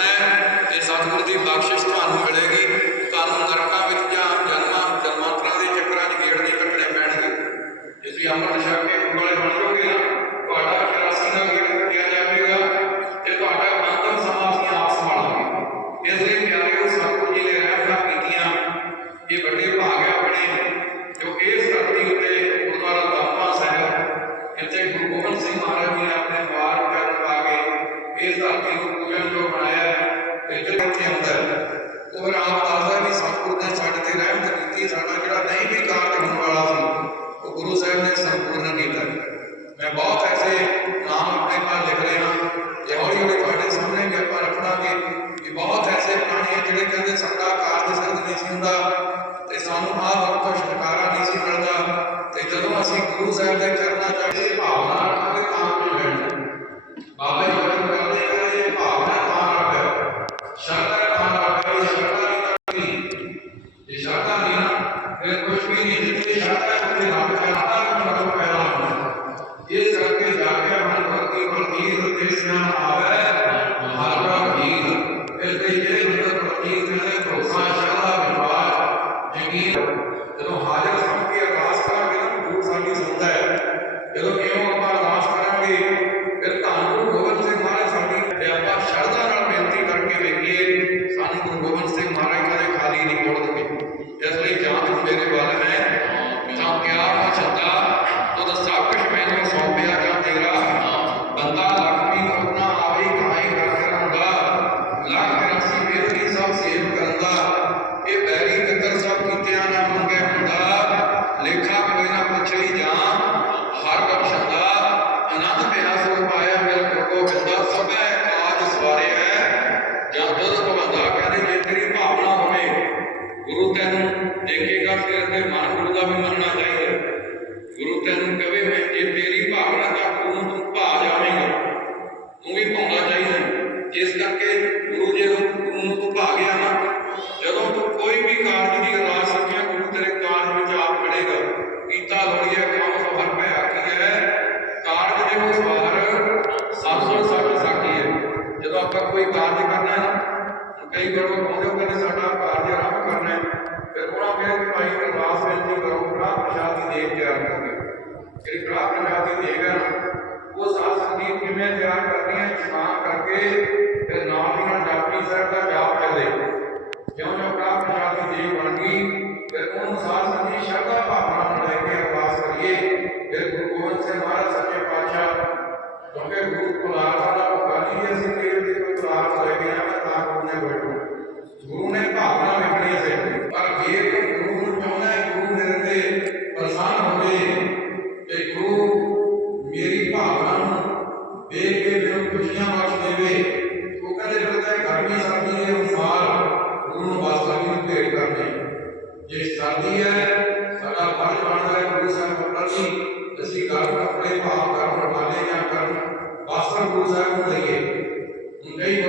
ਕਰਨਾ ਹੈ ਤੇ ਸਤਿਗੁਰ ਦੀ ਬਖਸ਼ਿਸ਼ ਤੁਹਾਨੂੰ ਮਿਲੇਗੀ। ਤੁਹਾਨੂੰ ਨਰਕਾਂ ਵਿੱਚ ਜਾਂ ਜਨਮਾਂ, ਜਨਮਾਂਤਰਾਂ ਦੇ ਚੱਕਰਾਂ 'ਚ ਗੇੜ ਨਹੀਂ ਕੱਟਣੇ ਪੈਣਗੇ। ਜੇ ਤੁਸੀਂ ਅੰਮ੍ਰਿਤ ਛਕ ਕੇ ਗੁਰੂ ਬਣ ਜਾਓਗੇ ਨਾ, ਤੁਹਾਡਾ 84 ਦਾ ਗੇੜ ਕੱਟਿਆ ਜਾਵੇਗਾ ਤੇ ਤੁਹਾਡਾ ਅੰਤਮ ਸਮਾਂ ਅਸੀਂ ਆਪ ਸੰਭਾਲਾਂਗੇ। ਇਸ ਲਈ ਪਿਆਰਿਓ ਸਤਿਗੁਰ ਜੀ ਨੇ ਰਹਿਮਤਾਂ ਕੀਤੀਆਂ ਇਹ ਵੱਡੇ ਮੈਂ ਬਹੁਤ ਐਸੇ ਨਾਮ ਆਪਣੇ ਨਾਲ ਲਿਖ ਰਿਹਾ ਤੇ ਹੌਲੀ ਹੌਲੀ ਤੁਹਾਡੇ ਸਾਹਮਣੇ ਵੀ ਆਪਾਂ ਰੱਖਾਂਗੇ ਕਿ ਬਹੁਤ ਐਸੇ ਪ੍ਰਾਣੀ ਹੈ ਜਿਹੜੇ ਕਹਿੰਦੇ ਸਾਡਾ ਕਾਰਜ ਸਿੱਧ ਨਹੀਂ ਸੀ ਹੁੰਦਾ ਤੇ ਸਾਨੂੰ ਆਹ ਵਕਤ ਛੁਟਕਾਰਾ ਨਹੀਂ ਸੀ ਮਿਲਦਾ। ਤੇ ਜਦੋਂ ਅਸੀਂ ਗੁਰੂ ਸਾਹਿਬ ਦੇ ਚਰਨਾਂ 'ਚ ਇਹ ਭਾਵਨਾ ਰੱਖਾਂਗੇ ਤਾਂ ਕੋਈ ਲੈਣਾ ਬਾਬਾ ਜੀ ਵਚਨ ਕਰਦੇ ਆ, ਇਹ ਭਾਵਨਾ ਤਾਂ ਰੱਖ ਸ਼ਰਧਾ ਤਾਂ ਰੱਖ ਸ਼ਰਧਾ ਨਹੀਂ ਰੱਖੀ ਜੇ ਸ਼ਰਧਾ ਨਹੀਂ ਨਾ ਫਿਰ ਕੁਝ ਵੀ ਨਹੀਂ ਜਿੱਥੇ ਸ਼ਰਧਾ ਉੱਥੇ ਰੱਬ ਕਰਦਾ ਗੁਰੂ ਗੋਬਿੰਦ ਸਿੰਘ ਮਹਾਰਾਜ ਕਦੇ ਖਾਲੀ ਨਹੀਂ ਮੋੜਨਗੇ ਇਸ ਲਈ ਜਾਂ ਤੂੰ ਮੇਰੇ ਵੱਲ ਹੈ ਤੈਨੂੰ ਦੇਖੇਗਾ ਫਿਰ ਤੇ ਮਨ ਦਾ ਵੀ ਮੰਨਣਾ ਚਾਹੀਦਾ ਗੁਰੂ ਤੈਨੂੰ ਕਵੇ ਮੈਂ ਜੇ ਤੇਰੀ ਭਾਵਨਾ ਦਾ ਗੁਰੂ ਤੂੰ ਭਾ ਜਾਵੇਂਗਾ, ਤੂੰ ਵੀ ਪਾਉਂਦਾ ਚਾਹੀਦਾ ਇਸ ਕਰਕੇ ਗੁਰੂ ਜੀ ਨੂੰ ਤੂੰ ਭਾ ਗਿਆ ਨਾ, ਜਦੋਂ ਤੂੰ ਕੋਈ ਵੀ ਕਾਰਜ ਦੀ ਅਰਦਾਸ ਸਕਿਆ ਗੁਰੂ ਤੇਰੇ ਕਾਰਜ ਵਿੱਚ ਆਪ ਖੜੇਗਾ। ਕੀਤਾ ਲੋੜੀਏ ਕੰਮ ਸਫਰ ਪੈ ਆਖੀ ਹੈ। ਕਾਰਜ ਦੇ ਉਹ ਸਵਾਰ ਸਭ ਤੋਂ ਸਭ ਸਾਖੀ ਹੈ। ਜਦੋਂ ਆਪਾਂ ਕੋਈ ਕਾਰਜ ਕਰਨਾ ਹੈ ਨਾ ਕਈ ਵਾਰ ਉਹ ਕਹਿੰਦੇ ਉਹ ਕਹਿੰਦੇ ਸਾਡਾ ਕਾਰਜ ਆਰੰਭ ਕਰਨਾ ਹੈ ਫਿਰ ਉਹਨਾਂ ਕਹਿੰਦੇ ਭਾਈ ਅਰਦਾਸ ਬੇਨਤੀ ਕਰੋ ਕੜਾ ਪ੍ਰਸ਼ਾਦ ਦੀ ਦੇਗ ਤਿਆਰ ਕਰਨੀ ਜਿਹੜੀ ਕੜਾ ਪ੍ਰਸ਼ਾਦ ਦੀ ਦੇਗ ਹੈ ਨਾ, ਉਹ ਸਾਧ ਸੰਗੀਤ ਕਿਵੇਂ ਤਿਆਰ ਕਰਨੀ ਹੈ ਇਸ਼ਨਾਨ ਕਰਕੇ ਜੇ ਸਾਡੀ ਹੈ, ਸਾਡਾ ਮਨ ਬਣਦਾ ਹੈ, ਗੁਰੂ ਸਾਹਿਬ ਪ੍ਰਤੀ ਅਸੀਂ ਗੱਲ ਆਪਣੇ ਭਾਵ ਕਰਨ ਵਾਲੇ ਜਾਂ ਕਰਨ ਵਾਸਤਵ ਗੁਰੂ ਸਾਹਿਬ ਨੂੰ ਲਈਏ ਹੁਣ ਕਈ